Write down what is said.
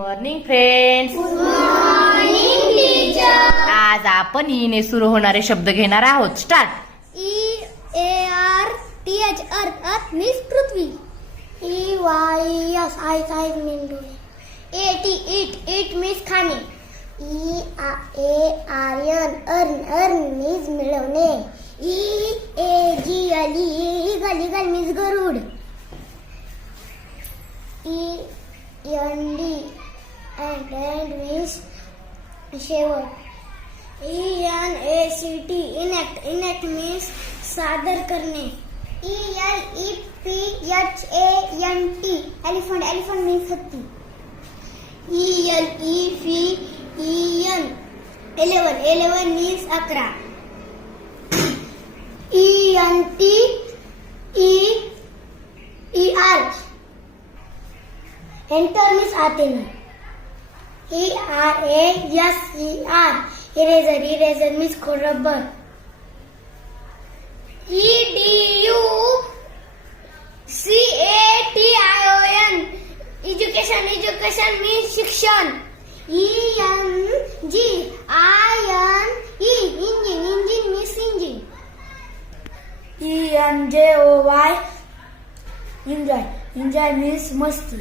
Morning friends. Good morning teacher. आज आपण E ने सुरू होणारे शब्द घेणार आहोत. Start. EARTH earth earth means पृथ्वी. EYES आईस आईस मीन्स डोळे. AT इट मीन्स खाणे. EARN अर्न अर्न मीन्स मिळवणे. EAGL ईगल ईगल मीन्स गरुड. END and means शेवट. ENACT enact means सादर करणे. ELEPHANT elephant means हत्ती. ELEPHEN 11 means 11. ENTER enter means आतेने. ERASER eraser means rubber. EDUCATION education means शिक्षण. ENGINE engine means engine. ENJOY enjoy means मस्ती.